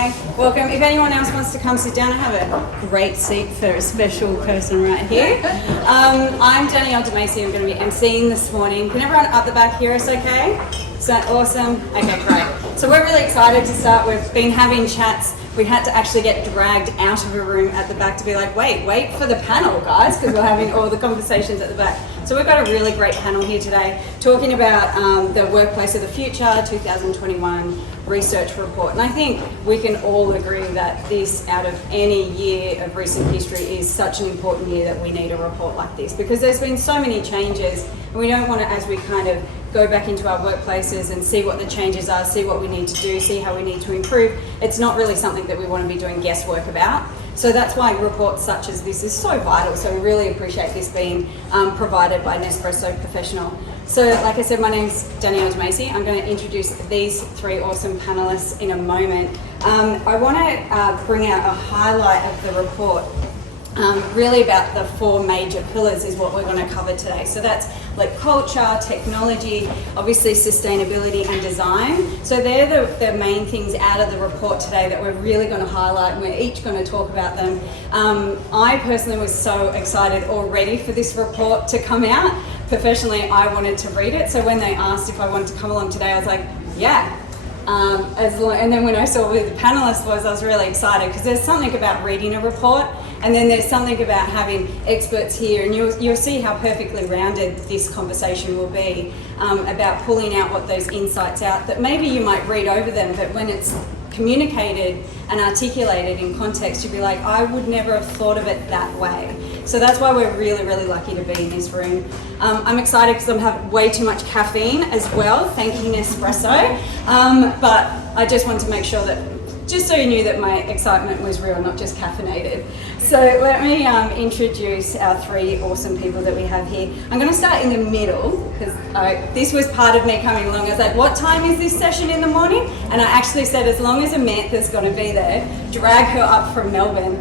Hi, welcome. If anyone else wants to come sit down, I have a great seat for a special person right here. I'm Danielle DeMacy. I'm going to be emceeing this morning. Can everyone up the back hear us okay? Is that awesome? Okay, great. So we're really excited to start. We've been having chats. We had to actually get dragged out of a room at the back to be like, wait for the panel, guys, because we're having all the conversations at the back. So we've got a really great panel here today talking about the Workplace of the Future 2021 research report. And I think we can all agree that this, out of any year of recent history, is such an important year that we need a report like this, because there's been so many changes, and we don't want to, as we kind of go back into our workplaces and see what the changes are, see what we need to do, see how we need to improve. It's not really something that we want to be doing guesswork about. So that's why reports such as this is so vital. So we really appreciate this being provided by Nespresso Professional. So like I said, my name's Danielle DeMacy. I'm going to introduce these three awesome panelists in a moment. I want to bring out a highlight of the report. Really about the four major pillars is what we're going to cover today. So that's like culture, technology, obviously sustainability and design. So they're the main things out of the report today that we're really going to highlight, and we're each going to talk about them. I personally was so excited already for this report to come out. Professionally, I wanted to read it. So when they asked if I wanted to come along today, I was like, yeah. And then when I saw who the panelist was, I was really excited, because there's something about reading a report, and then there's something about having experts here, and you'll see how perfectly rounded this conversation will be about pulling out what those insights out that maybe you might read over them, but when it's communicated and articulated in context, you'd be like, I would never have thought of it that way. So that's why we're really, really lucky to be in this room. I'm excited because I'm having way too much caffeine as well. Thank you, Nespresso. But I just wanted to make sure that, just so you knew that my excitement was real, not just caffeinated. So let me introduce our three awesome people that we have here. I'm going to start in the middle, because this was part of me coming along. I was like, what time is this session in the morning? And I actually said, as long as Amantha's going to be there, drag her up from Melbourne.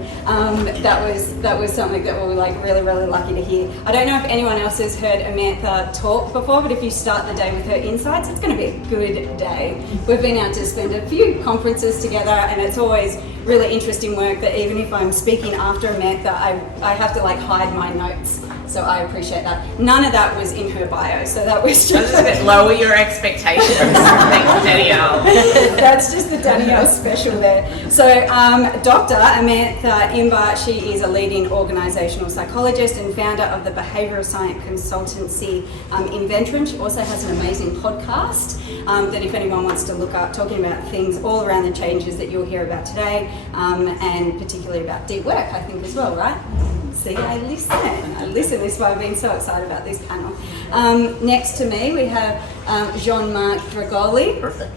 That was something that we were like really, really lucky to hear. I don't know if anyone else has heard Amantha talk before, but if you start the day with her insights, it's going to be a good day. We've been out to spend a few conferences together, and it's always really interesting work that even if I'm speaking after Amantha, I have to like hide my notes. So I appreciate that. None of that was in her bio, so that was just... Lower your expectations. Thank you, Danielle. That's just the Danielle special there. So Dr. Amantha Imber, she is a leading organisational psychologist and founder of the behavioural science consultancy Inventor. She also has an amazing podcast that if anyone wants to look up, talking about things all around the changes that you'll hear about today, and particularly about deep work, I think, as well, right? See, I listen. This is why I've been so excited about this panel. Next to me, we have Jean-Marc Dragoli. Perfect.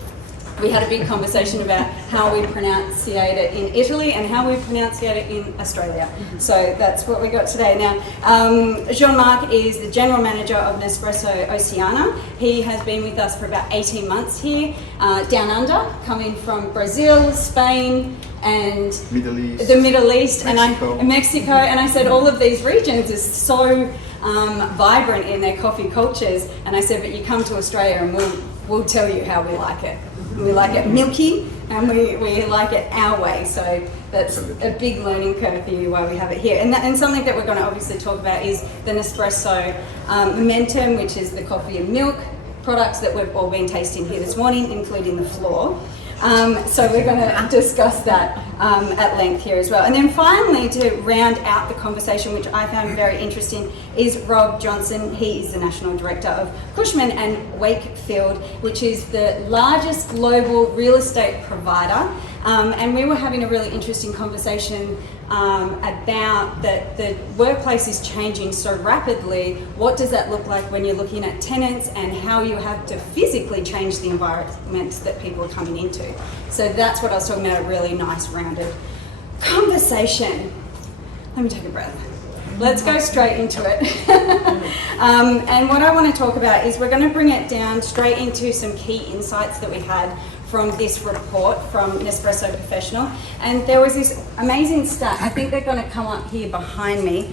We had a big conversation about how we pronunciate it in Italy and how we pronunciate it in Australia. So that's what we got today. Now, Jean-Marc is the General Manager of Nespresso Oceania. He has been with us for about 18 months here, down under, coming from Brazil, Spain, and the Middle East, Mexico. and Mexico. And I said all of these regions are so vibrant in their coffee cultures. And I said, but you come to Australia and we'll tell you how we like it. We like it milky, and we like it our way. So that's a big learning curve for you why we have it here. And something that we're going to obviously talk about is the Nespresso Memento, which is the coffee and milk products that we've all been tasting here this morning, including the floor. So we're going to discuss that at length here as well. And then finally, to round out the conversation, which I found very interesting, is Rob Johnson. He is the National Director of Cushman & Wakefield, which is the largest global real estate provider. And we were having a really interesting conversation about that the workplace is changing so rapidly. What does that look like when you're looking at tenants and how you have to physically change the environments that people are coming into? So that's what I was talking about, a really nice rounded conversation. Let me take a breath. Let's go straight into it. And what I want to talk about is we're going to bring it down straight into some key insights that we had from this report from Nespresso Professional. And there was this amazing stat. I think they're going to come up here behind me.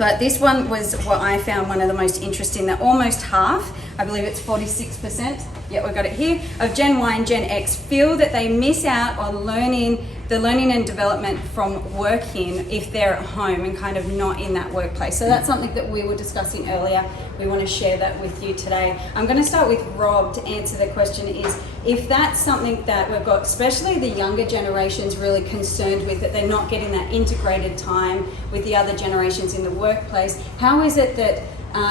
But this one was what I found one of the most interesting, that almost half, I believe it's 46%, yeah, we've got it here, of Gen Y and Gen X feel that they miss out on the learning and development from working if they're at home and kind of not in that workplace. So that's something that we were discussing earlier. We want to share that with you today. I'm going to start with Rob to answer the question is, if that's something that we've got, especially the younger generations, really concerned with, that they're not getting that integrated time with the other generations in the workplace, how is it that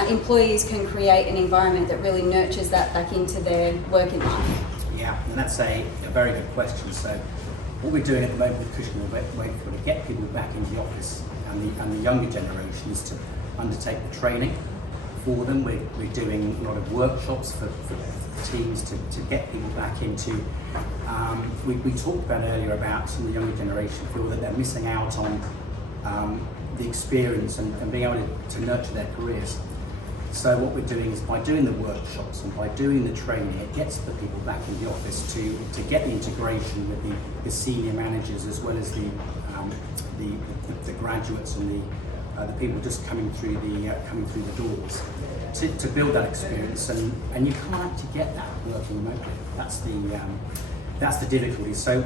employees can create an environment that really nurtures that back into their working life? Yeah, and that's a very good question. So what we're doing at the moment with Cushman Wakefield to get people back into the office and the younger generations to undertake the training for them. We're doing a lot of workshops for teams to get people back into. We talked about earlier about some of the younger generation feel that they're missing out on the experience and being able to nurture their careers. So what we're doing is, by doing the workshops and by doing the training, it gets the people back in the office to get the integration with the senior managers, as well as the graduates and the people just coming through the doors, to build that experience. And you can't actually get that working remotely. That's the difficulty. So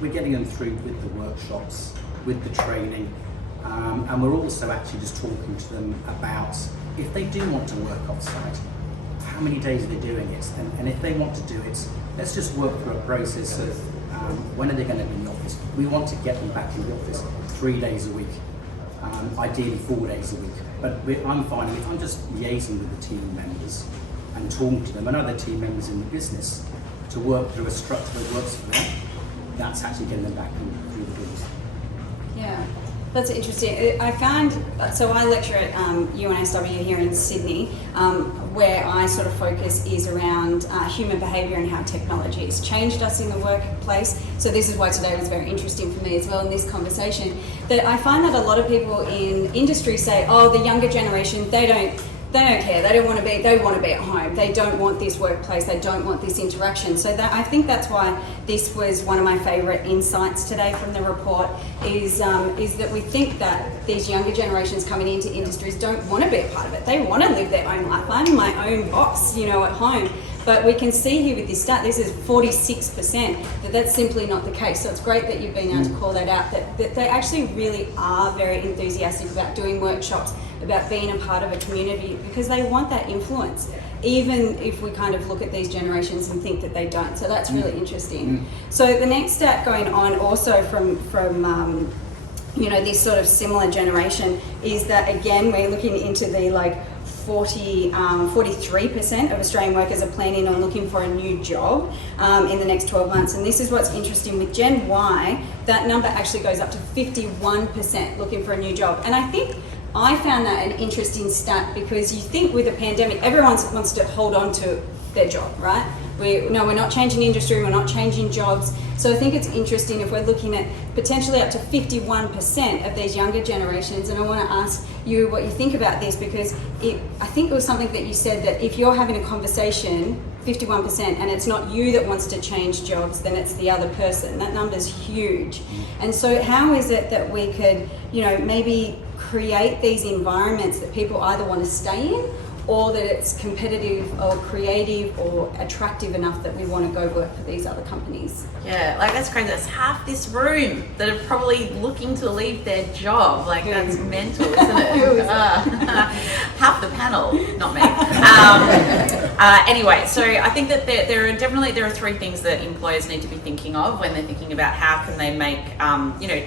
we're getting them through with the workshops, with the training, and we're also actually just talking to them about, if they do want to work off-site, how many days are they doing it? And if they want to do it, let's just work through a process of when are they going to be in the office? We want to get them back in the office 3 days a week, ideally 4 days a week. But I'm finding, if I'm just liaising with the team members and talking to them and other team members in the business to work through a structure that works for them, that's actually getting them back through the doors. Yeah. That's interesting. I found, so I lecture at UNSW here in Sydney, where I sort of focus is around human behaviour and how technology has changed us in the workplace. So this is why today was very interesting for me as well in this conversation. That I find that a lot of people in industry say, oh, the younger generation, they don't care. They want to be at home. They don't want this workplace. They don't want this interaction. So that, I think that's why this was one of my favourite insights today from the report, is that we think that these younger generations coming into industries don't want to be a part of it. They want to live their own life. I'm my own boss, at home. But we can see here with this stat, this is 46%, that's simply not the case. So it's great that you've been able to call that out, that they actually really are very enthusiastic about doing workshops, about being a part of a community, because they want that influence, even if we kind of look at these generations and think that they don't. So that's really interesting. So the next stat going on also from this sort of similar generation is that, again, we're looking into the 43% of Australian workers are planning on looking for a new job in the next 12 months. And this is what's interesting with Gen Y, that number actually goes up to 51% looking for a new job. And I found that an interesting stat, because you think with a pandemic, everyone wants to hold on to their job, right? We're not changing industry, we're not changing jobs. So I think it's interesting if we're looking at potentially up to 51% of these younger generations. And I want to ask you what you think about this, because I think it was something that you said, that if you're having a conversation, 51%, and it's not you that wants to change jobs, then it's the other person. That number's huge. And so how is it that we could, maybe create these environments that people either want to stay in, or that it's competitive or creative or attractive enough that we want to go work for these other companies? Yeah, that's crazy. That's half this room that are probably looking to leave their job. That's mental, isn't it? Half the panel, not me. Anyway, so I think that there are three things that employers need to be thinking of when they're thinking about how can they make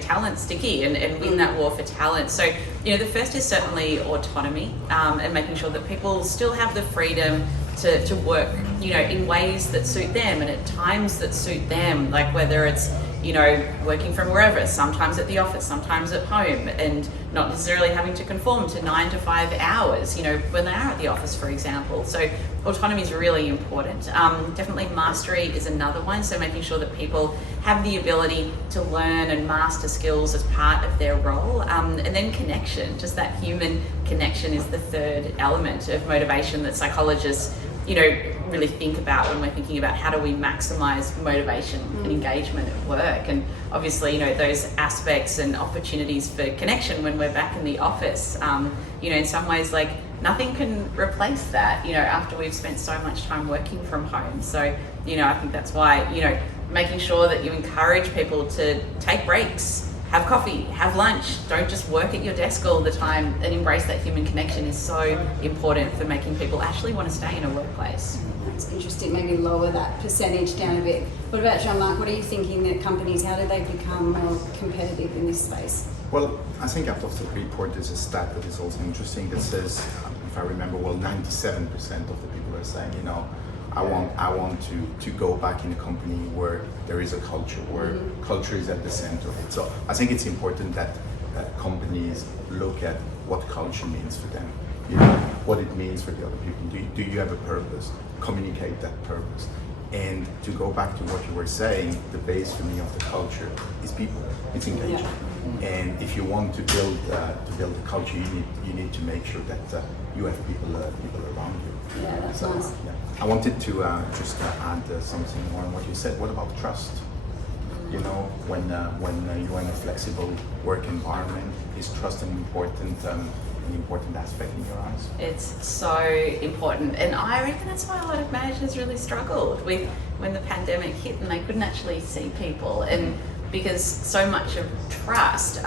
talent sticky and win that war for talent. So the first is certainly autonomy, and making sure that people still have the freedom to work, in ways that suit them and at times that suit them, whether it's, working from wherever, sometimes at the office, sometimes at home, and not necessarily having to conform to 9 to 5 hours, when they are at the office, for example. So autonomy is really important. Definitely mastery is another one. So making sure that people have the ability to learn and master skills as part of their role. And then connection, just that human connection is the third element of motivation that psychologists really think about when we're thinking about how do we maximize motivation and engagement at work. And obviously those aspects and opportunities for connection when we're back in the office. In some ways, like nothing can replace that, after we've spent so much time working from home. So, I think that's why, making sure that you encourage people to take breaks, have coffee, have lunch, don't just work at your desk all the time, and embrace that human connection is so important for making people actually want to stay in a workplace. That's interesting, maybe lower that percentage down a bit. What about Jean-Marc, what are you thinking that companies, how do they become more competitive in this space? Well, I think out of the report there's a stat that is also interesting that says, if I remember well, 97% of the people are saying, I want to go back in a company where there is a culture, where culture is at the center of it. So I think it's important that companies look at what culture means for them, what it means for the other people. Do you have a purpose? Communicate that purpose. And to go back to what you were saying, the base for me of the culture is people. It's engagement. And if you want to build a culture, you need to make sure that you have people around you. Yeah, that's nice. Yeah. I wanted to just add something more on what you said. What about trust? When you're in a flexible work environment, is trust an important aspect in your eyes? It's so important, and I reckon that's why a lot of managers really struggled with when the pandemic hit and they couldn't actually see people, and because so much of trust,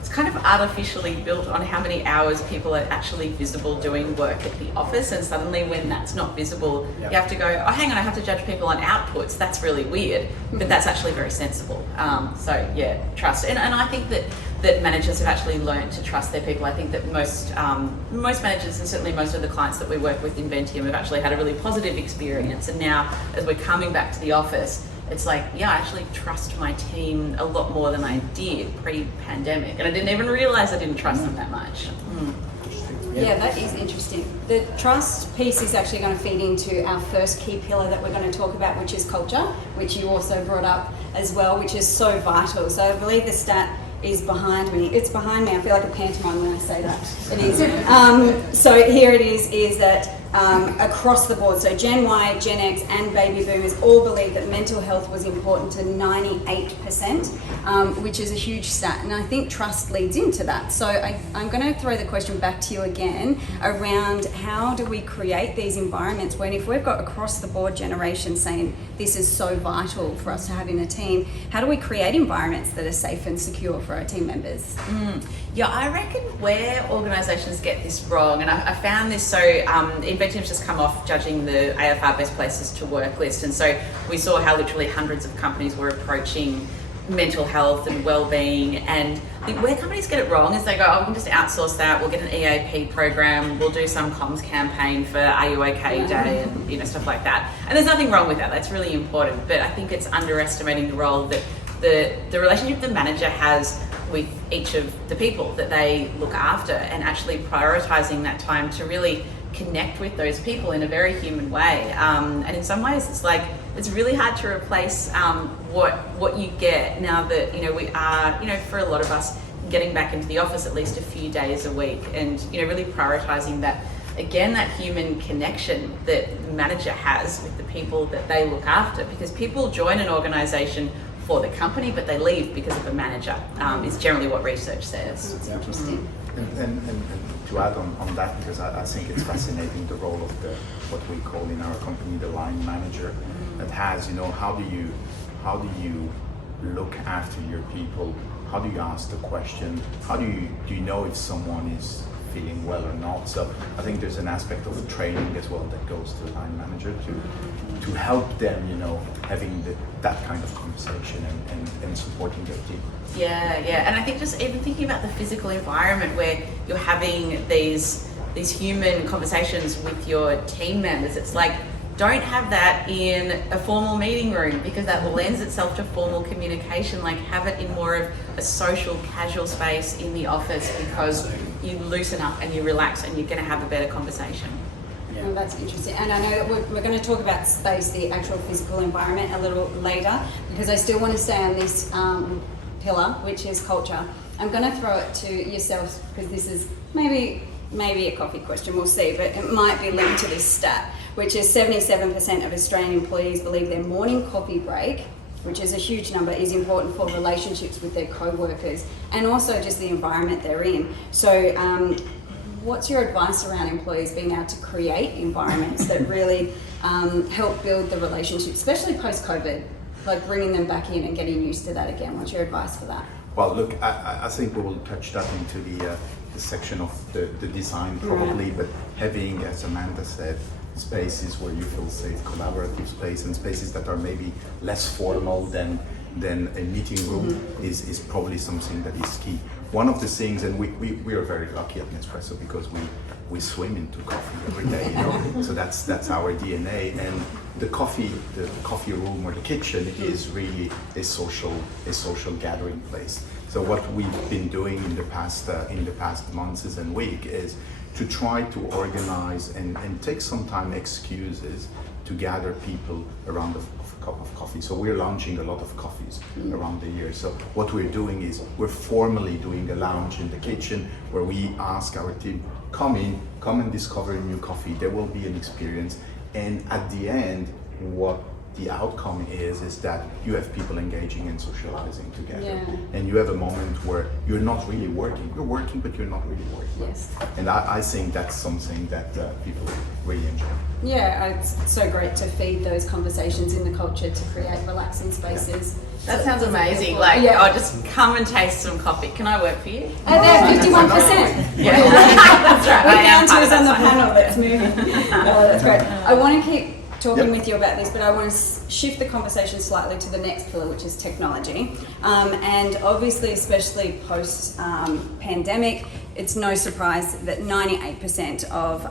it's kind of artificially built on how many hours people are actually visible doing work at the office, and suddenly when that's not visible, you have to go, oh hang on, I have to judge people on outputs. That's really weird, but that's actually very sensible. So yeah, trust, and I think that managers have actually learned to trust their people. I think that most managers, and certainly most of the clients that we work with in Ventium, have actually had a really positive experience, and now as we're coming back to the office, it's like, yeah, I actually trust my team a lot more than I did pre-pandemic, and I didn't even realize I didn't trust them that much. Yeah, that is interesting. The trust piece is actually going to feed into our first key pillar that we're going to talk about, which is culture, which you also brought up as well, which is so vital. So I believe the stat is behind me. It's behind me. I feel like a pantomime when I say that. It is. So here it is that across the board, so Gen Y, Gen X and baby boomers all believe that mental health was important to 98%, which is a huge stat. And I think trust leads into that. So I'm going to throw the question back to you again around how do we create these environments when, if we've got across the board generations saying this is so vital for us to have in a team, how do we create environments that are safe and secure for our team members? Yeah, I reckon where organisations get this wrong, and I found this, so Inventium's just come off judging the AFR Best Places to Work list, and so we saw how literally hundreds of companies were approaching mental health and well-being, and I think where companies get it wrong is they go, oh, we can just outsource that, we'll get an EAP program, we'll do some comms campaign for Are You OK Day, and stuff like that. And there's nothing wrong with that, that's really important, but I think it's underestimating the role that the relationship the manager has with each of the people that they look after, and actually prioritising that time to really connect with those people in a very human way. And in some ways it's really hard to replace what you get now that we are for a lot of us getting back into the office at least a few days a week, and really prioritising that, again, that human connection that the manager has with the people that they look after, because people join an organisation for the company, but they leave because of the manager, is generally what research says. That's interesting. And to add on that, because I think it's fascinating, the role of what we call in our company the line manager, that has, how do you look after your people? How do you ask the question? How do you know if someone is feeling well or not? So I think there's an aspect of the training as well that goes to the line manager to help them, having that kind of conversation and supporting their team. Yeah, and I think just even thinking about the physical environment where you're having these human conversations with your team members, it's like, don't have that in a formal meeting room, because that lends itself to formal communication. Like, have it in more of a social, casual space in the office, because you loosen up and you relax and you're going to have a better conversation. Yeah. Well, that's interesting. And I know that we're going to talk about space, the actual physical environment, a little later, because I still want to stay on this pillar, which is culture. I'm going to throw it to yourselves, because this is maybe a coffee question, we'll see, but it might be linked to this stat, which is 77% of Australian employees believe their morning coffee break which is a huge number, is important for relationships with their co-workers and also just the environment they're in. So what's your advice around employees being able to create environments that really help build the relationship, especially post-COVID, like bringing them back in and getting used to that again? What's your advice for that? Well, look, I think we will touch that into the section of the design probably, but having, as Amanda said, spaces where you feel safe, collaborative space, and spaces that are maybe less formal than a meeting room is probably something that is key. One of the things, and we are very lucky at Nespresso because we swim into coffee every day, you know. So that's our DNA, and the coffee room or the kitchen is really a social gathering place. So what we've been doing in the past months and week is to try to organize and take some time excuses to gather people around a cup of coffee. So we're launching a lot of coffees around the year. So what we're doing is we're formally doing a lounge in the kitchen where we ask our team, come and discover a new coffee. There will be an experience. And at the end, what the outcome is that you have people engaging and socializing together. And you have a moment where you're not really working. You're working, but you're not really working. Yes. And I think that's something that people really enjoy. Yeah, it's so great to feed those conversations in the culture to create relaxing spaces. That sounds amazing. Like, I'll just come and taste some coffee. Can I work for you? And they're 51%. Yeah, that's right. We're down to us on the panel that's moving. That's great. I want to keep talking with you about this, but I want to shift the conversation slightly to the next pillar, which is technology. And obviously, especially post-pandemic, it's no surprise that 98% of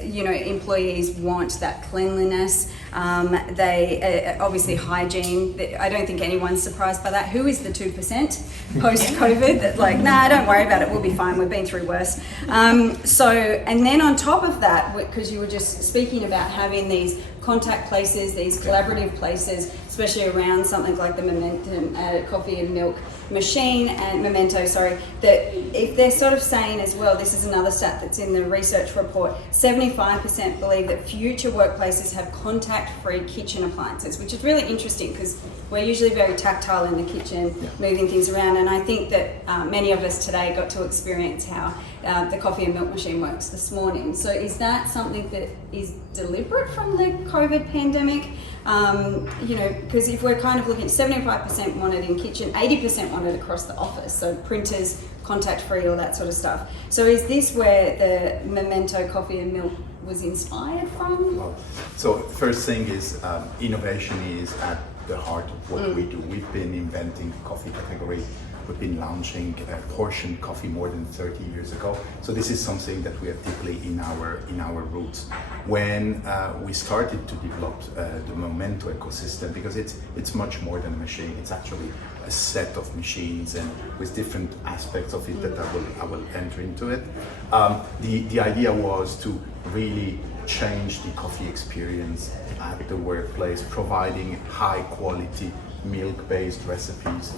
employees want that cleanliness. They obviously hygiene. I don't think anyone's surprised by that. Who is the 2% post-COVID that's like, nah, don't worry about it. We'll be fine. We've been through worse. And then on top of that, because you were just speaking about having these contact places, these collaborative places, especially around something like the Memento coffee and milk machine and Memento, that if they're sort of saying as well, this is another stat that's in the research report, 75% believe that future workplaces have contact-free kitchen appliances, which is really interesting because we're usually very tactile in the kitchen, moving things around, and I think that many of us today got to experience how the coffee and milk machine works this morning. So is that something that is deliberate from the COVID pandemic? Because if we're kind of looking, 75% want it in kitchen, 80% want it across the office, so printers, contact-free, all that sort of stuff. So is this where the Memento coffee and milk was inspired from? Well, so first thing is innovation is at the heart of what we do. We've been inventing the coffee category. We've been launching portioned coffee more than 30 years ago. So this is something that we have deeply in our roots. When we started to develop the Memento ecosystem, because it's much more than a machine. It's actually a set of machines and with different aspects of it that I will enter into it. The idea was to really change the coffee experience at the workplace, providing high quality milk-based recipes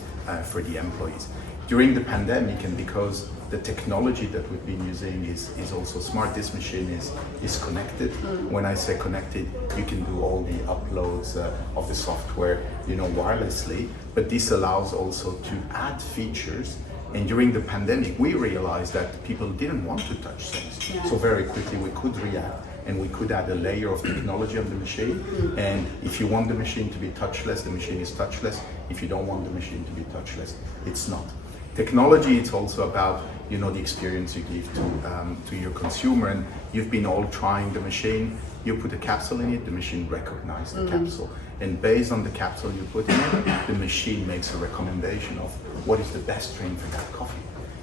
for the employees. During the pandemic, and because the technology that we've been using is also smart, this machine is connected. When I say connected, you can do all the uploads of the software, wirelessly, but this allows also to add features. And during the pandemic, we realized that people didn't want to touch things. So very quickly we could react and we could add a layer of technology on the machine. And if you want the machine to be touchless, the machine is touchless. If you don't want the machine to be touchless, it's not. Technology, it's also about the experience you give to your consumer. And you've been all trying the machine. You put a capsule in it, the machine recognizes the capsule. And based on the capsule you put in it, the machine makes a recommendation of what is the best strain for that coffee.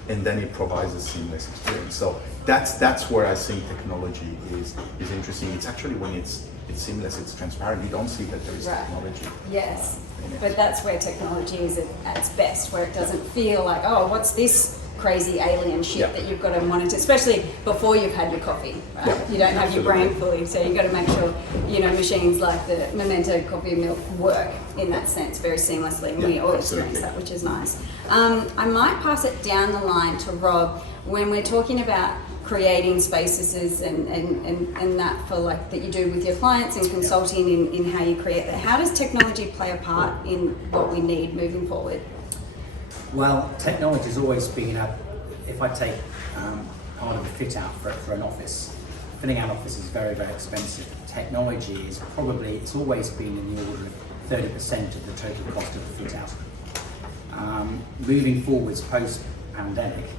And then it provides a seamless experience. So that's where I think technology is interesting. It's actually when it's seamless, it's transparent. You don't see that there is technology. Yes, but that's where technology is at its best, where it doesn't feel like, oh, what's this crazy alien shit that you've got to monitor, especially before you've had your coffee, right? You don't have your brain fully, so you've got to make sure, machines like the Memento coffee and milk work in that sense very seamlessly, and we all experience that, which is nice. I might pass it down the line to Rob when we're talking about creating spaces and that for like that you do with your clients and consulting in how you create that. How does technology play a part in what we need moving forward? Well, technology has always been if I take part of the fit out for an office, fitting out an office is very, very expensive. Technology is probably, it's always been in the order of 30% of the total cost of the fit out. Moving forwards post-pandemic,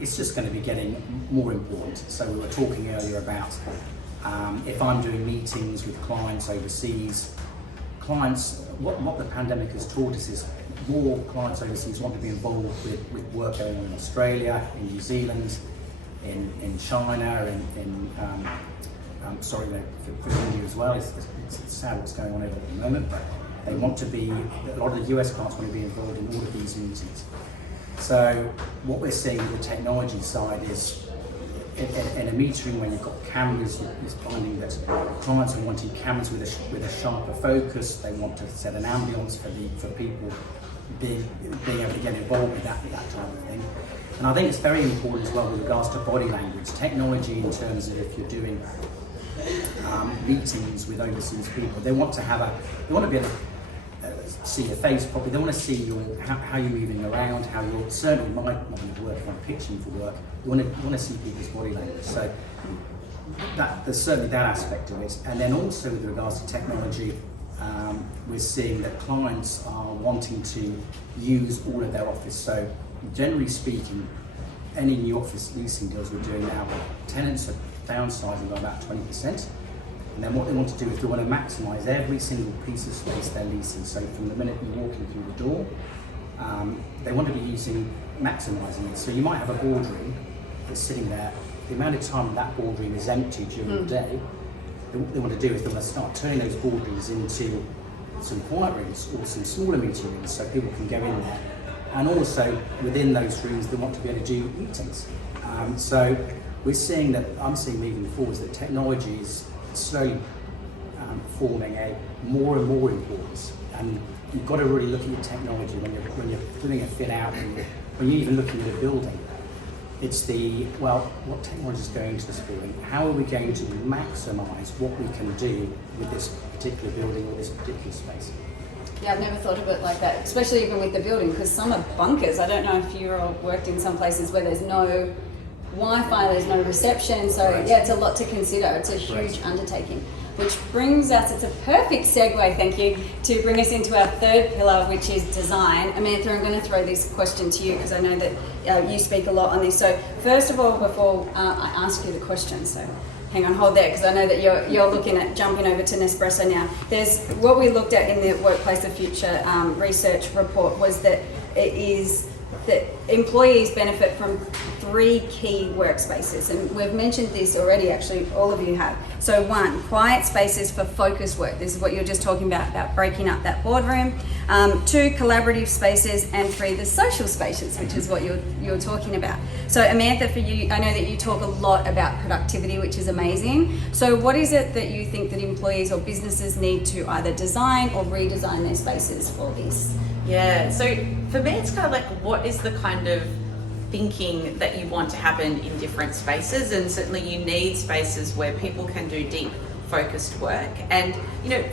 it's just going to be getting more important. So we were talking earlier about if I'm doing meetings with clients overseas, what the pandemic has taught us is more clients overseas want to be involved with work going on in Australia, in New Zealand, in China, for India as well. It's sad what's going on over at the moment, but they want to be, a lot of the US clients want to be involved in all of these meetings. So what we're seeing with the technology side is in a metering when you've got cameras, is finding that clients are wanting cameras with a sharper focus. They want to set an ambience for people being able to get involved with that type of thing. And I think it's very important as well with regards to body language. Technology in terms of if you're doing meetings with overseas people, they want to be able to see your face properly. They want to see how you're moving around, how you're, certainly my line of work, if I'm pitching for work, you want to see people's body language. So there's certainly that aspect of it. And then also with regards to technology, we're seeing that clients are wanting to use all of their office. So generally speaking, any new office leasing deals we're doing now, tenants are downsizing by about 20%. And then what they want to do is they want to maximise every single piece of space they're leasing. So from the minute you're walking through the door, they want to be maximising it. So you might have a boardroom that's sitting there. The amount of time that boardroom is empty during the day, what they want to do is they want to start turning those boardrooms into some quiet rooms or some smaller meeting rooms so people can go in there. And also within those rooms, they want to be able to do meetings. So we're seeing that, I'm seeing moving forward that technology is slowly forming a more and more importance. And you've got to really look at your technology when you're doing a fit out, and when you're even looking at a building. It's what technology is going to this building? How are we going to maximise what we can do with this particular building or this particular space? Yeah, I've never thought of it like that, especially even with the building, because some are bunkers. I don't know if you've all worked in some places where there's no Wi-Fi, there's no reception, so Right. yeah, it's a lot to consider. It's a huge undertaking. Which brings us, it's a perfect segue, thank you, to bring us into our third pillar, which is design. Amantha, I'm going to throw this question to you because I know that you speak a lot on this. So first of all, before I ask you the question, so hang on, hold there, because I know that you're looking at jumping over to Nespresso now. There's what we looked at in the Workplace of Future research report was that it is that employees benefit from 3 key workspaces, and we've mentioned this already, actually all of you have. So 1, quiet spaces for focused work. This is what you're just talking about breaking up that boardroom. 2, collaborative spaces, and 3, the social spaces, which is what you're talking about. So Amantha, for you, I know that you talk a lot about productivity, which is amazing. So what is it that you think that employees or businesses need to either design or redesign their spaces for this? Yeah, so for me, it's kind of like, what is the kind of thinking that you want to happen in different spaces? And certainly you need spaces where people can do deep focused work. And,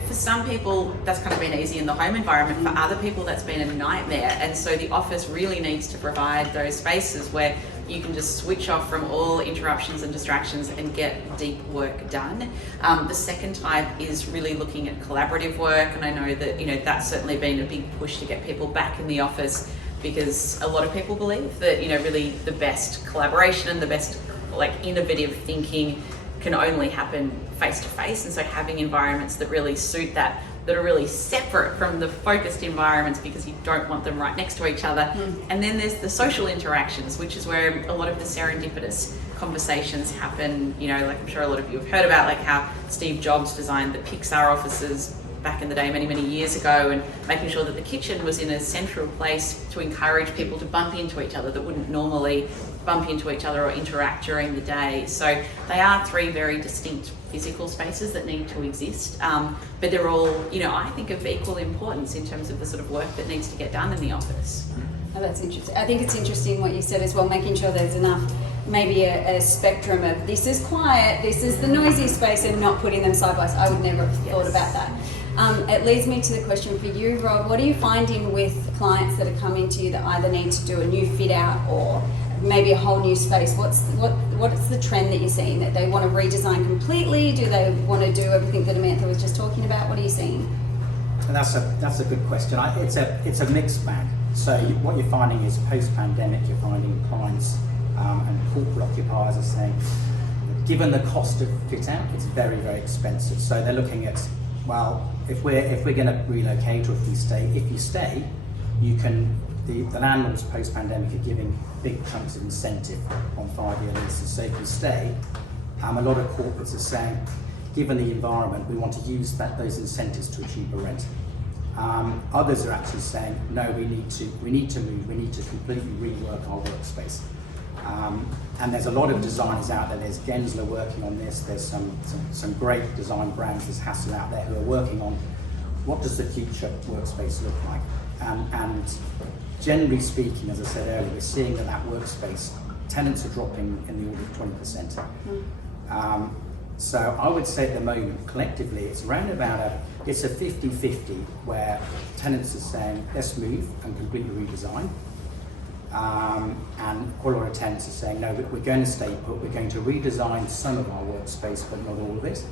for some people, that's kind of been easy in the home environment. For other people, that's been a nightmare. And so the office really needs to provide those spaces where you can just switch off from all interruptions and distractions and get deep work done. The second type is really looking at collaborative work. And I know that, that's certainly been a big push to get people back in the office, because a lot of people believe that, really the best collaboration and the best innovative thinking can only happen face to face. And so having environments that really suit that are really separate from the focused environments, because you don't want them right next to each other. And then there's the social interactions, which is where a lot of the serendipitous conversations happen. I'm sure a lot of you have heard about how Steve Jobs designed the Pixar offices back in the day, many, many years ago, and making sure that the kitchen was in a central place to encourage people to bump into each other that wouldn't normally bump into each other or interact during the day. So they are 3 very distinct physical spaces that need to exist, but they're all, I think of equal importance in terms of the sort of work that needs to get done in the office. Oh, that's interesting. I think it's interesting what you said as well, making sure there's enough maybe a spectrum of this is quiet, this is the noisy space, and not putting them side by side. I would never have thought about that. It leads me to the question for you, Rob. What are you finding with clients that are coming to you that either need to do a new fit out or maybe a whole new space? What's the trend that you're seeing? That they want to redesign completely? Do they want to do everything that Amantha was just talking about? What are you seeing? And that's a good question. It's a mixed bag. So what you're finding is post-pandemic, you're finding clients and corporate occupiers are saying, given the cost of fit out, it's very, very expensive. So they're looking at, well, if we're going to relocate, or if you stay, you can. The landlords post-pandemic are giving big chunks of incentive on 5-year leases. So if you stay, a lot of corporates are saying, given the environment, we want to use those incentives to achieve a rent. Others are actually saying, no, we need to move, we need to completely rework our workspace. And there's a lot of designers out there. There's Gensler working on this. There's some great design brands. There's Hassel out there who are working on what does the future workspace look like. And generally speaking, as I said earlier, we're seeing that workspace tenants are dropping in the order of 20%. So I would say at the moment, collectively, it's around about it's a 50-50 where tenants are saying, let's move and completely redesign. And quite a lot of tenants are saying, no, we're going to stay put, we're going to redesign some of our workspace, but not all of it.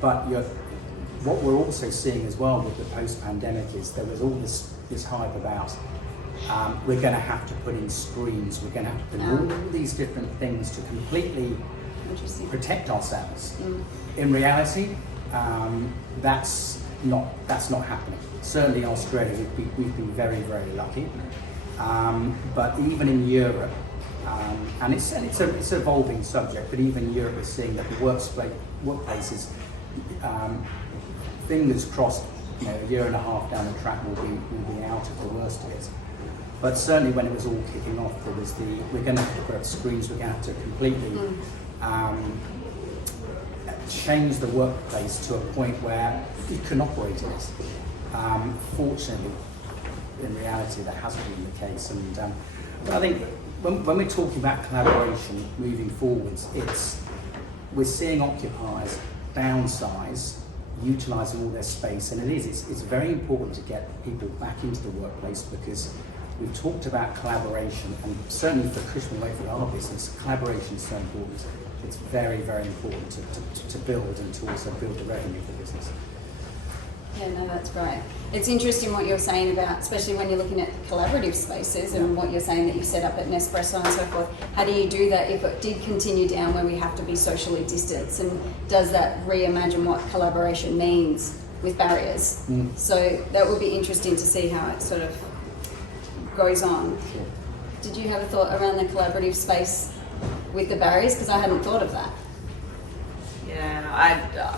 But what we're also seeing as well with the post-pandemic is there was all this hype about we're going to have to put in screens, we're going to have to put in all these different things to completely protect ourselves. In reality, that's not happening. Certainly in Australia, we've been very, very lucky. But even in Europe, and it's an evolving subject, but even in Europe, we're seeing that the workplaces, fingers crossed, a year and a half down the track will be out of the worst of it. But certainly when it was all kicking off, there was we're going to have to put screens, we're going to have to completely change the workplace to a point where you can operate in it. Fortunately, in reality, that hasn't been the case. And I think when we're talking about collaboration moving forwards, we're seeing occupiers downsize, utilising all their space, and it's very important to get people back into the workplace because we've talked about collaboration, and certainly for Cushman & Wakefield, our business, collaboration is so important. It's very, very important to build and to also build the revenue for the business. Yeah, no, that's great. It's interesting what you're saying about, especially when you're looking at collaborative spaces and what you're saying that you set up at Nespresso and so forth. How do you do that if it did continue down where we have to be socially distanced? And does that reimagine what collaboration means with barriers? So that would be interesting to see how it sort of goes on. Sure. Did you have a thought around the collaborative space with the barriers? Because I hadn't thought of that. Yeah,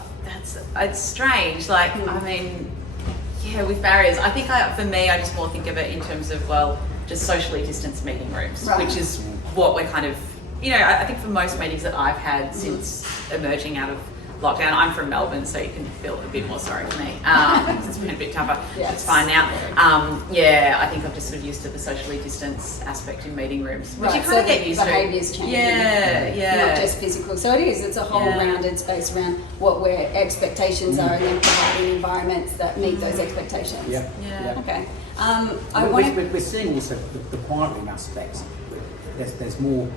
it's strange. Like, I mean, with barriers, I think for me, I just more think of it in terms of, just socially distanced meeting rooms, Right. which is what we're kind of, I think for most meetings that I've had since emerging out of lockdown, I'm from Melbourne, so you can feel a bit more sorry for me. It's been a bit tougher. Yes. It's fine now. I think I'm just sort of used to the socially distanced aspect in meeting rooms, which Right, you kind of so get used to. behaviours changing. Yeah. Not just physical. So it's a whole rounded space around where expectations are and then providing environments that meet those expectations. Yeah. Okay. We're seeing also the quiet room aspects. There's more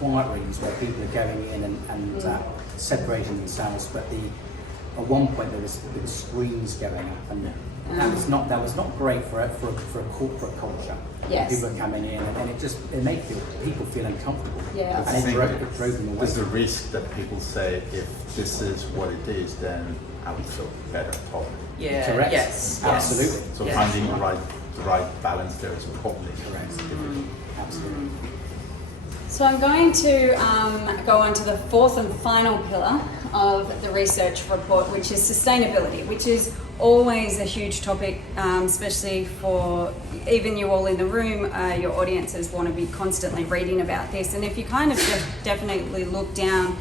quiet rooms where people are going in and separating themselves. But at one point there was screens going up, and that was not great for a corporate culture. Yes. People are coming in, and it made people feel uncomfortable. Yeah. And it drove them away. There's a risk that people say, if this is what it is, then I would feel better probably. Yeah. Correct. Yes. Absolutely. So Yes. finding the right balance there is probably Correct. difficult. Absolutely. So I'm going to go on to the fourth and final pillar of the research report, which is sustainability, which is always a huge topic, especially for even you all in the room. Your audiences want to be constantly reading about this. And if you kind of definitely look down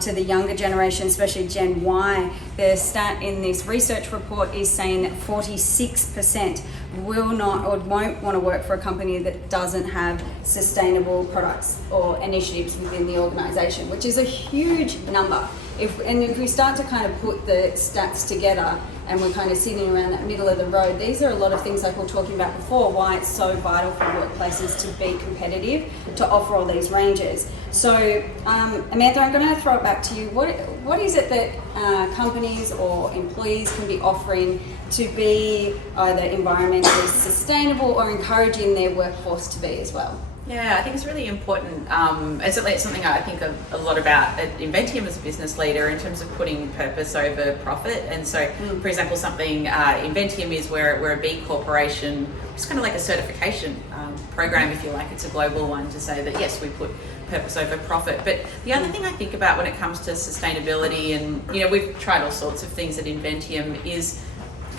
to the younger generation, especially Gen Y, the stat in this research report is saying that 46% will not or won't want to work for a company that doesn't have sustainable products or initiatives within the organisation, which is a huge number. If we start to kind of put the stats together and we're kind of sitting around that middle of the road, these are a lot of things like we were talking about before, why it's so vital for workplaces to be competitive, to offer all these ranges. So Amantha, I'm going to throw it back to you. What is it that companies or employees can be offering to be either environmentally sustainable or encouraging their workforce to be as well? Yeah, I think it's really important. And certainly it's something I think a lot about at Inventium as a business leader in terms of putting purpose over profit. And so, for example, something Inventium is we're a B corporation, it's kind of like a certification program, if you like. It's a global one to say that, yes, we put purpose over profit. But the other thing I think about when it comes to sustainability, and we've tried all sorts of things at Inventium, is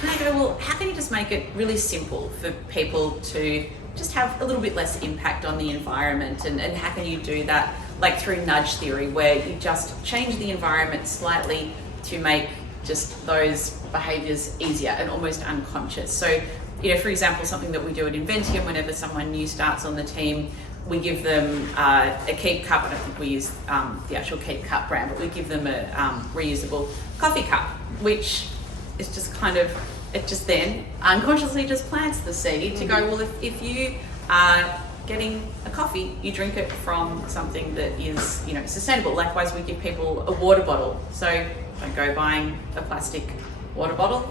I go, well, how can you just make it really simple for people to just have a little bit less impact on the environment, and how can you do that like through nudge theory, where you just change the environment slightly to make just those behaviours easier and almost unconscious. So, for example, something that we do at Inventium, whenever someone new starts on the team, we give them a Keep Cup. I don't think we use the actual Keep Cup brand, but we give them a reusable coffee cup, which is just kind of, it just then unconsciously just plants the seed to go, well, if you are getting a coffee, you drink it from something that is, sustainable. Likewise, we give people a water bottle. So don't go buying a plastic water bottle,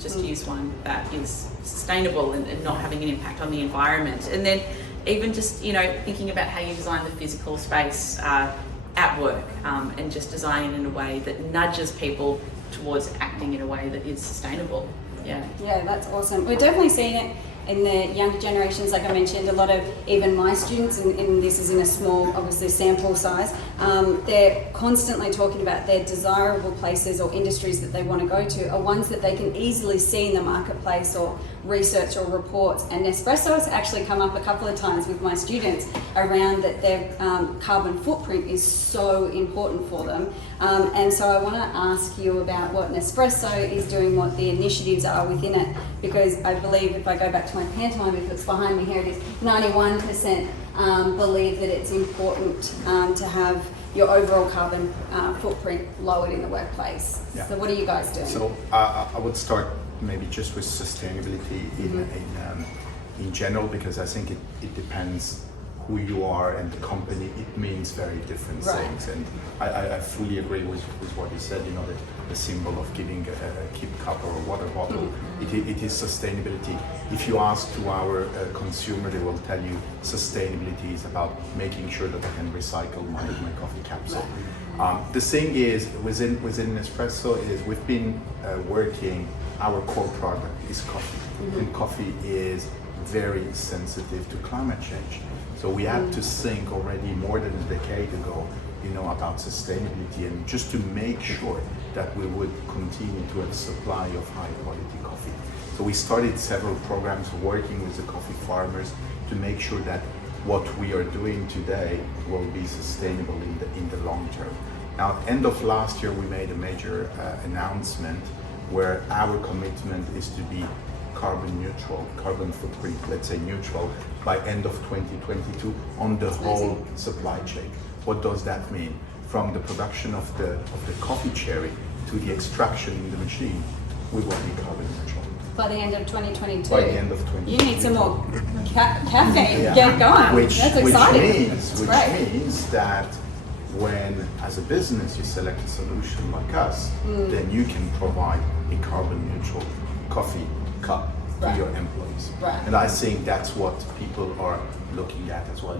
just use one that is sustainable and not having an impact on the environment. And then even just, thinking about how you design the physical space at work, and just designing in a way that nudges people towards acting in a way that is sustainable. Yeah, that's awesome. We're definitely seeing it in the younger generations. Like I mentioned, a lot of even my students, and this is in a small, obviously, sample size, they're constantly talking about their desirable places or industries that they want to go to are ones that they can easily see in the marketplace or research or reports. And Nespresso has actually come up a couple of times with my students around that their carbon footprint is so important for them. And so I want to ask you about what Nespresso is doing, what the initiatives are within it, because I believe, if I go back to my pantomime, if it's behind me here, it is 91% believe that it's important to have your overall carbon footprint lowered in the workplace. Yeah. So what are you guys doing? So I would start maybe just with sustainability in general, because I think it depends who you are and the company. It means very different things, and I fully agree with what you said. The symbol of giving a keep cup or a water bottle, it is sustainability. If you ask to our consumer, they will tell you sustainability is about making sure that I can recycle my coffee capsule. The thing is, within Nespresso, is we've been working, our core product is coffee, and coffee is very sensitive to climate change. So we had to think already more than a decade ago, about sustainability, and just to make sure that we would continue to have a supply of high quality coffee. So we started several programs working with the coffee farmers to make sure that what we are doing today will be sustainable in the long term. Now, at the end of last year, we made a major announcement where our commitment is to be carbon neutral, carbon footprint, let's say neutral, by end of 2022 on the whole supply chain. What does that mean? From the production of the coffee cherry to the extraction in the machine, we will be carbon neutral. By the end of 2022? By the end of 2022. You need some more caffeine. Yeah. Get going. That's exciting. Which means that when, as a business, you select a solution like us, then you can provide a carbon neutral coffee cup to your employees. And I think that's what people are looking at as well,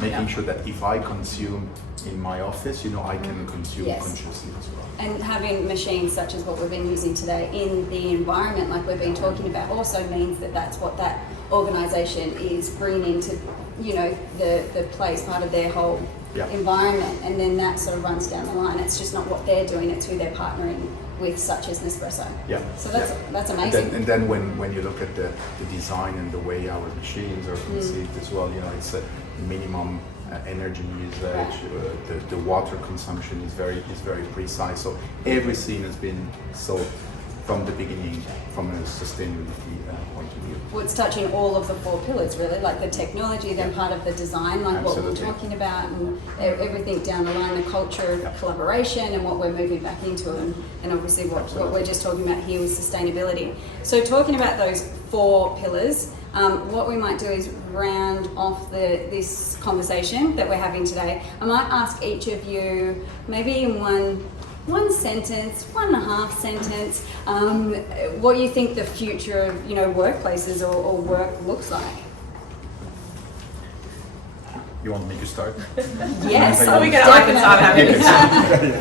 making sure that if I consume in my office, I can consume consciously as well. And having machines such as what we've been using today in the environment, like we've been talking about, also means that that's what that organisation is bringing to, the place, part of their whole environment, and then that sort of runs down the line. It's just not what they're doing, it's who they're partnering with, such as Nespresso. So that's amazing. And then when you look at the design and the way our machines are conceived as well, it's a minimum energy usage, the water consumption is very precise. So everything has been so from the beginning, from a sustainability point of view. Well, it's touching all of the 4 pillars, really, like the technology, then part of the design, like what Absolutely. we're talking about, and everything down the line, the culture of collaboration and what we're moving back into, and obviously what we're just talking about here with sustainability. So talking about those 4 pillars, what we might do is round off this conversation that we're having today. I might ask each of you, maybe in one sentence, 1.5 sentence, what you think the future of workplaces or work looks like. You want me to start? Yes, I can start having this.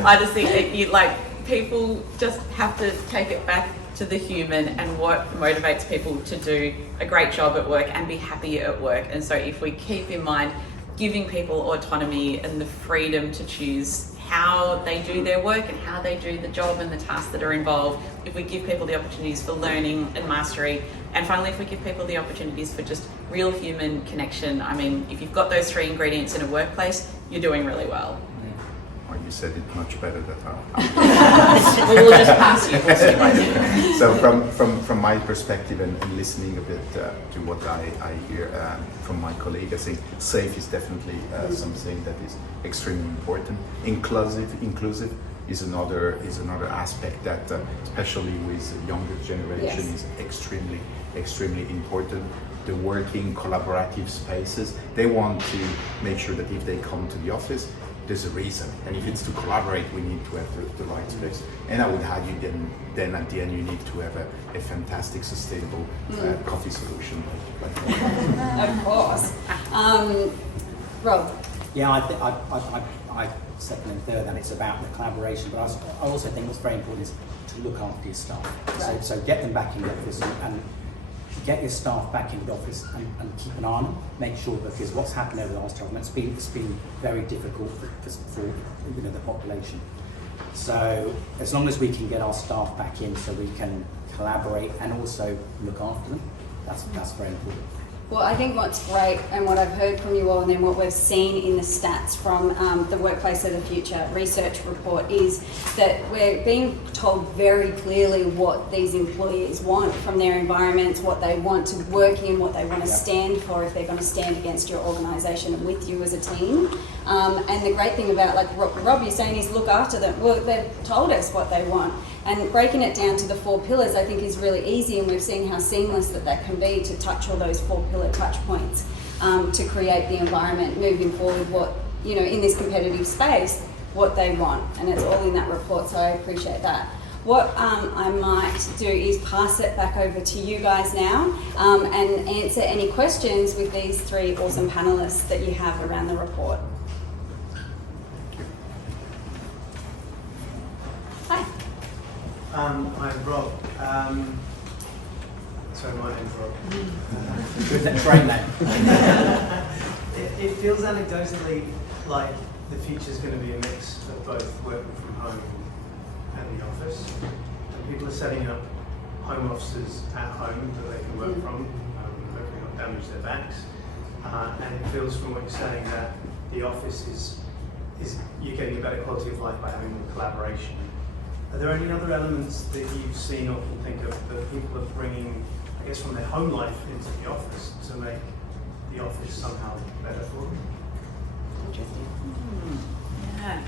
I just think that people just have to take it back to the human and what motivates people to do a great job at work and be happy at work. And so if we keep in mind giving people autonomy and the freedom to choose how they do their work and how they do the job and the tasks that are involved, if we give people the opportunities for learning and mastery, and finally if we give people the opportunities for just real human connection, I mean, if you've got those 3 ingredients in a workplace, you're doing really well. Or you said it much better than I. We'll just pass you. We'll skip over you. So from my perspective and listening a bit to what I hear from my colleague, I think safe is definitely something that is extremely important. Inclusive is another aspect that, especially with younger generation, is extremely important. The working collaborative spaces, they want to make sure that if they come to the office, there's a reason, and if it's to collaborate, we need to have the right space. And I would add you then at the end you need to have a fantastic sustainable coffee solution. Of course. Rob? Yeah, I second and third that it's about the collaboration, but I also think what's very important is to look after your staff. Right. So get them back in the office and get your staff back in the office and keep an eye on them. Make sure, because what's happened over the last 12 months, it's been very difficult for the population. So as long as we can get our staff back in so we can collaborate and also look after them, that's very important. Well, I think what's great and what I've heard from you all and then what we've seen in the stats from the Workplace of the Future research report is that we're being told very clearly what these employees want from their environments, what they want to work in, what they want to stand for if they're going to stand against your organisation and with you as a team. And the great thing about, like Rob, you're saying, is look after them. Well, they've told us what they want. And breaking it down to the 4 pillars, I think, is really easy, and we've seen how seamless that can be to touch all those 4 pillar touch points to create the environment moving forward. What in this competitive space, what they want, and it's all in that report. So I appreciate that. What I might do is pass it back over to you guys now and answer any questions with these 3 awesome panelists that you have around the report. Hi. I'm Rob. Sorry, my name's Rob. Great name. It feels anecdotally like the future's going to be a mix of both working from home and the office. And people are setting up home offices at home that they can work from, hopefully not damage their backs. And it feels from what you're saying that the office is you're getting a better quality of life by having more collaboration. Are there any other elements that you've seen or can think of that people are bringing, I guess, from their home life into the office to make the office somehow better for them? Interesting. Yeah.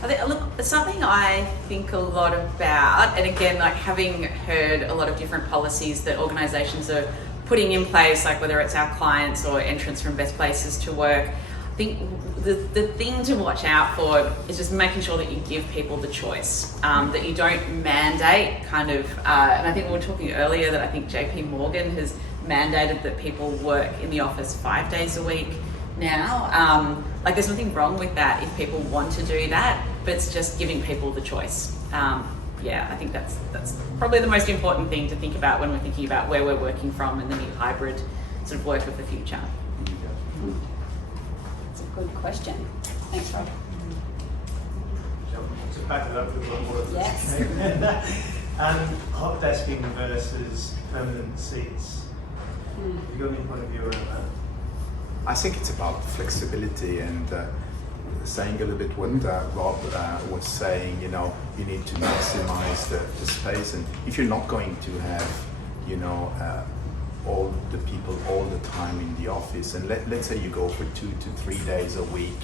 I think, look, it's something I think a lot about, and again, like having heard a lot of different policies that organisations are putting in place, like whether it's our clients or entrants from best places to work, I think the thing to watch out for is just making sure that you give people the choice, that you don't mandate kind of, and I think we were talking earlier that I think JP Morgan has mandated that people work in the office 5 days a week now. Like there's nothing wrong with that if people want to do that, but it's just giving people the choice. Yeah, I think that's probably the most important thing to think about when we're thinking about where we're working from and the new hybrid sort of work of the future. Good question. Thanks, Rob. To back it up with one more of this. Yes. Hot desking versus permanent seats. Have you got any point of view around that? I think it's about flexibility, and saying a little bit what Rob was saying. You know, you need to maximize the space, and if you're not going to have, you know, all the people all the time in the office, and let's say you go for 2 to 3 days a week,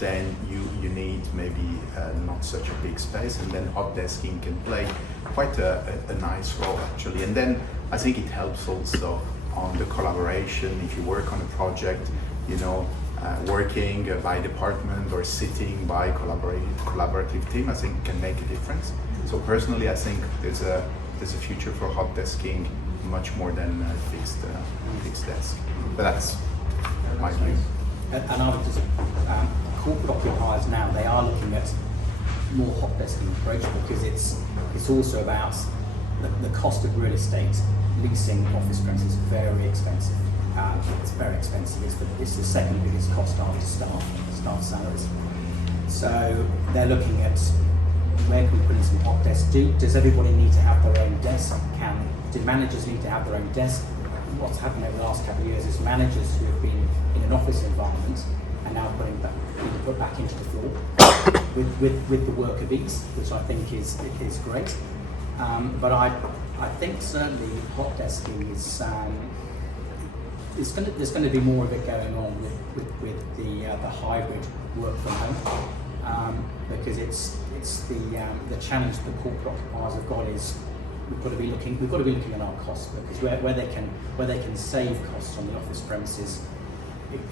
then you need maybe not such a big space, and then hot desking can play quite a nice role actually. And then I think it helps also on the collaboration. If you work on a project, you know, working by department or sitting by collaborative team, I think can make a difference. So personally, I think there's a future for hot desking much more than fixed desk. But that's my view. And I would just, corporate occupiers now, they are looking at more hot desking approach, because it's also about the cost of real estate. Leasing office premises is very expensive. It's very expensive. It's the second biggest cost after staff salaries. So they're looking at where can we put in some hot desks. Does everybody need to have their own desk? Do managers need to have their own desk? What's happened over the last couple of years is managers who have been in an office environment are now being put back into the floor with the work of ease, which I think is great. But I think certainly hot desking is there's going to be more of it going on with the hybrid work from home, because it's the challenge the corporate occupiers have got is we've got to be looking at our costs, because where they can save costs on the office premises,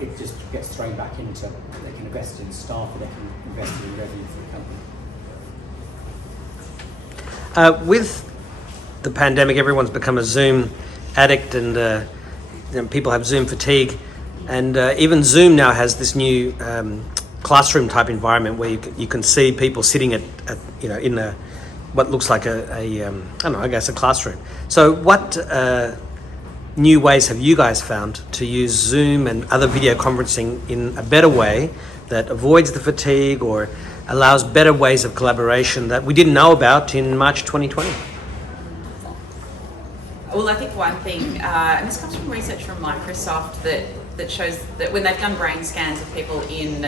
it just gets thrown back into, they can invest in staff, or they can invest in revenue for the company. With the pandemic, everyone's become a Zoom addict, and you know, people have Zoom fatigue, and even Zoom now has this new classroom type environment where you can see people sitting at you know, in what looks like I don't know, I guess a classroom. So what new ways have you guys found to use Zoom and other video conferencing in a better way that avoids the fatigue or allows better ways of collaboration that we didn't know about in March 2020? Well, I think one thing, and this comes from research from Microsoft, that shows that when they've done brain scans of people in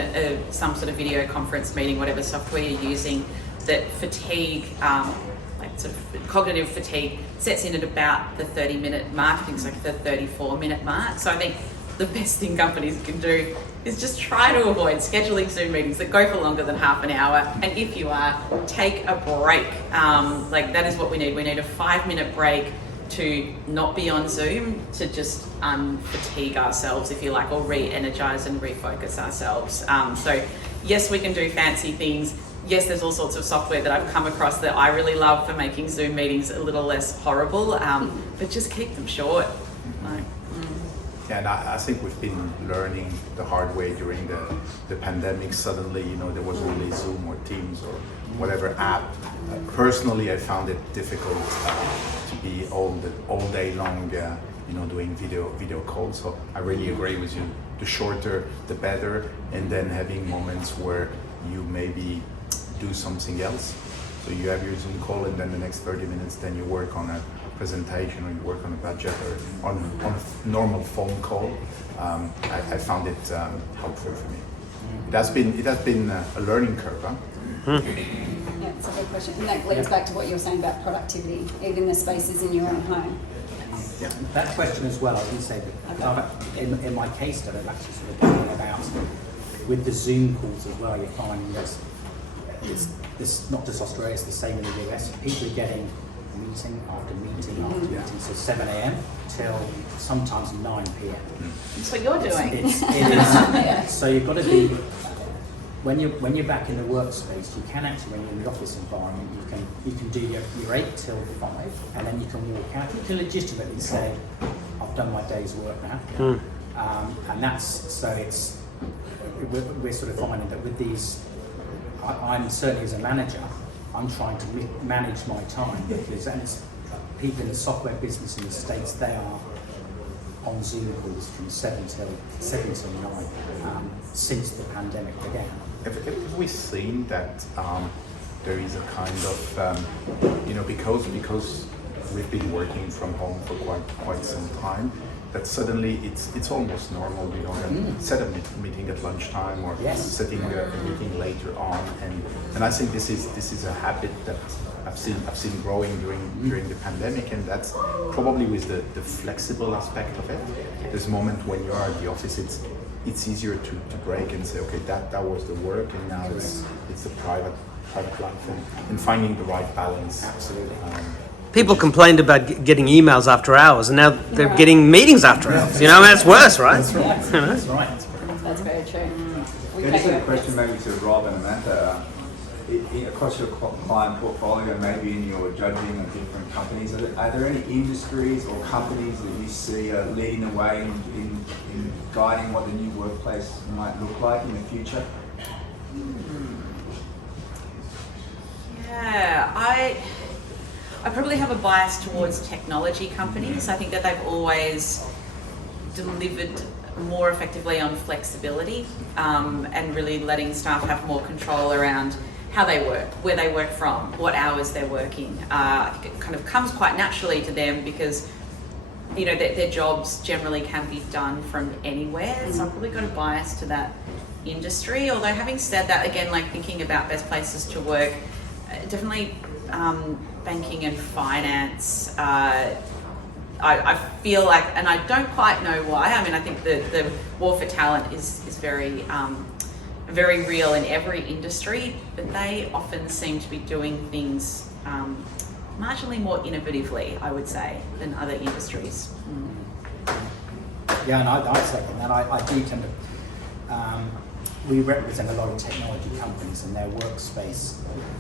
some sort of video conference meeting, whatever software you're using, that fatigue, like sort of cognitive fatigue, sets in at about the 30-minute mark. I think it's like the 34-minute mark. So I think the best thing companies can do is just try to avoid scheduling Zoom meetings that go for longer than half an hour. And if you are, take a break. Like that is what we need. We need a 5-minute break to not be on Zoom, to just fatigue ourselves, if you like, or re-energize and refocus ourselves. So yes, we can do fancy things. Yes, there's all sorts of software that I've come across that I really love for making Zoom meetings a little less horrible, but just keep them short. Yeah, and I think we've been learning the hard way during the pandemic. Suddenly, you know, there was only Zoom or Teams or whatever app. Personally, I found it difficult to be all day long, you know, doing video calls. So I really agree with you. The shorter, the better, and then having moments where you maybe do something else. So you have your Zoom call, and then the next 30 minutes, then you work on a presentation, or you work on a budget, or on a normal phone call. I found it helpful for me. It has been a learning curve. Huh? Yeah, it's a good question. And that leads back to what you were saying about productivity, even the spaces in your own home. Yeah, that question as well, I didn't say that. In my case study, I'm actually sort of talking about with the Zoom calls as well, you're finding that it's not just Australia, it's the same in the US. People are getting meeting after meeting after meeting, so 7 a.m. till sometimes 9 p.m. That's what you're doing. It is. Yeah. So you've got to be, when you're back in the workspace, you can actually, when you're in the office environment, you can do your 8 till 5, and then you can walk out. You can legitimately say, I've done my day's work now. And that's, so it's, we're sort of finding that with these, I'm certainly as a manager, I'm trying to manage my time, because and it's people in the software business in the States, they are on Zoom calls from 7 till 9 since the pandemic began. Have we seen that there is a kind of, you know, because we've been working from home for quite some time, that suddenly it's almost normal, you know, set a meeting at lunchtime or Yes. setting a meeting later on, and I think this is a habit that I've seen growing during the pandemic, and that's probably with the flexible aspect of it. There's a moment when you are at the office, it's easier to break and say, okay, that was the work, and now it's the private life, and finding the right balance. Absolutely. People complained about getting emails after hours, and now they're getting meetings after hours. You know, that's worse, right? That's right. That's right. That's very true. We Yeah, take just a it. question maybe to Rob and Amanda. Across your client portfolio, maybe in your judging of different companies, are there any industries or companies that you see are leading the way in guiding what the new workplace might look like in the future? Yeah, I probably have a bias towards technology companies. I think that they've always delivered more effectively on flexibility and really letting staff have more control around how they work, where they work from, what hours they're working. I think it kind of comes quite naturally to them because, you know, their jobs generally can be done from anywhere. So I've probably got a bias to that industry. Although having said that, again, like thinking about best places to work, definitely banking and finance. I feel like, and I don't quite know why. I mean, I think the war for talent is very very real in every industry, but they often seem to be doing things marginally more innovatively, I would say, than other industries. Yeah, and I second that. I do tend to. We represent a lot of technology companies and their workspace,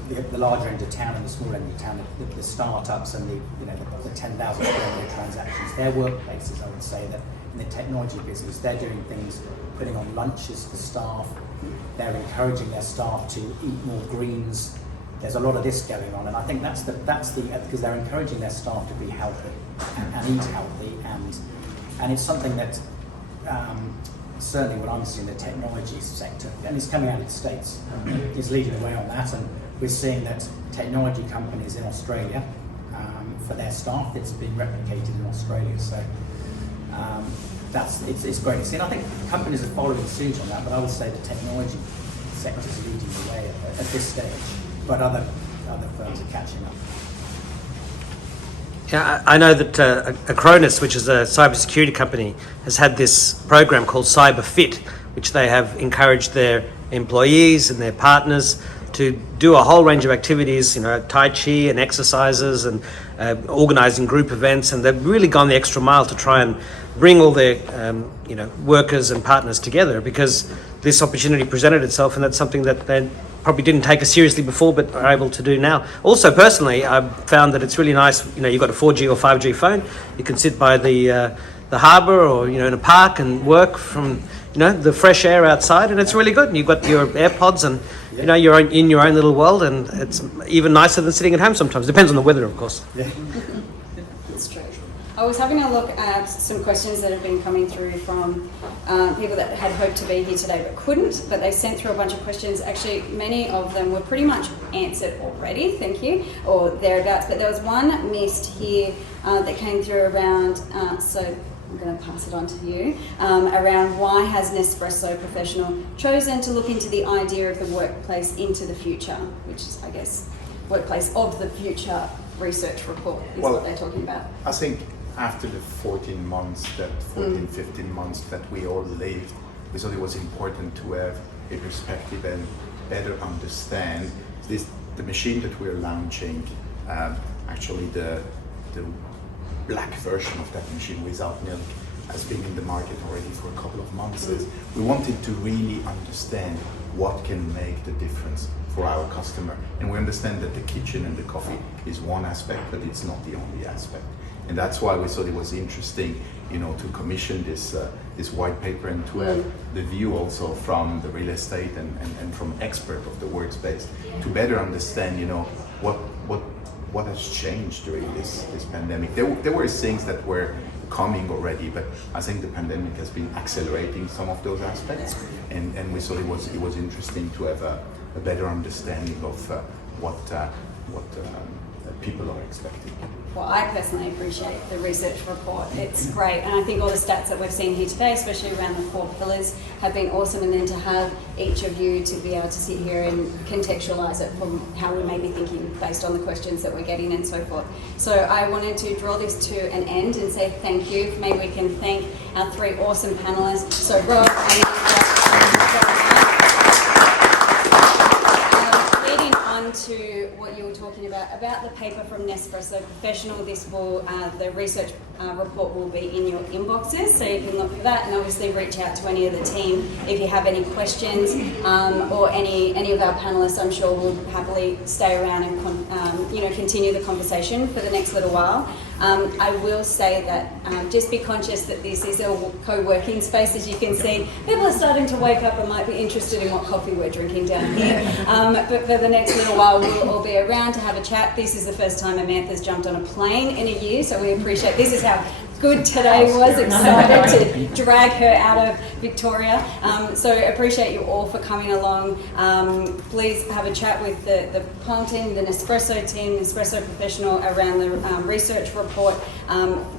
the larger end of town and the small end of town, the startups and the 10,000 square meter transactions. Their workplaces, I would say, that in the technology business, they're doing things, putting on lunches for staff. They're encouraging their staff to eat more greens. There's a lot of this going on, and I think that's the because they're encouraging their staff to be healthy and eat healthy, and it's something that certainly what I'm seeing in the technology sector, and it's coming out of the States, is leading the way on that, and we're seeing that technology companies in Australia, for their staff, it's been replicated in Australia. So it's great to see, and I think companies are following suit on that. But I would say the technology sector is leading the way at this stage, but other firms are catching up. Yeah, I know that Acronis, which is a cybersecurity company, has had this program called Cyber Fit, which they have encouraged their employees and their partners to do a whole range of activities, Tai Chi and exercises and organising group events, and they've really gone the extra mile to try and bring all their workers and partners together, because this opportunity presented itself, and that's something that they probably didn't take as seriously before, but are able to do now. Also, personally, I've found that it's really nice. You've got a 4G or 5G phone. You can sit by the harbour or in a park and work from the fresh air outside, and it's really good. And you've got your AirPods, and you're in your own little world, and it's even nicer than sitting at home sometimes. Depends on the weather, of course. Yeah. That's true. I was having a look at some questions that have been coming through from people that had hoped to be here today but couldn't, but they sent through a bunch of questions. Actually, many of them were pretty much answered already, thank you, or thereabouts, but there was one missed here that came through around, so I'm going to pass it on to you, around why has Nespresso Professional chosen to look into the idea of the workplace into the future, which is, I guess, workplace of the future research report is what they're talking about. I think after the 15 months that we all lived, we thought it was important to have a perspective and better understand the machine that we're launching, actually the black version of that machine without milk has been in the market already for a couple of months. We wanted to really understand what can make the difference for our customer, and we understand that the kitchen and the coffee is one aspect, but it's not the only aspect. And that's why we thought it was interesting, to commission this white paper and to have the view also from the real estate and from expert of the workspace to better understand, what has changed during this pandemic. There were things that were coming already, but I think the pandemic has been accelerating some of those aspects, and we thought it was interesting to have a better understanding of what people are expecting. Well, I personally appreciate the research report. It's great, and I think all the stats that we've seen here today, especially around the 4 pillars, have been awesome. And then to have each of you to be able to sit here and contextualise it from how we may be thinking based on the questions that we're getting and so forth. So I wanted to draw this to an end and say thank you. Maybe we can thank our 3 awesome panellists. So Rob, leading on to what you were talking about the paper from Nespresso Professional. This will, the research report will be in your inboxes, so you can look for that, and obviously reach out to any of the team if you have any questions, or any of our panelists. I'm sure will happily stay around and continue the conversation for the next little while. I will say that just be conscious that this is a co-working space. As you can see, people are starting to wake up and might be interested in what coffee we're drinking down here. But for the next little while, we'll all be around to have a chat. This is the first time Amantha's jumped on a plane in a year, so we appreciate this. Is how good today was. Excited to drag her out of Victoria. So appreciate you all for coming along. Please have a chat with the Palm team, the Nespresso team, Nespresso Professional around the research report.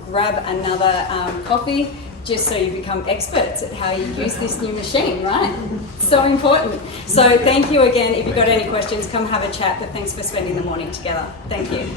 Grab another coffee just so you become experts at how you use this new machine, right? So important. So thank you again. If you've got any questions, come have a chat, but thanks for spending the morning together. Thank you.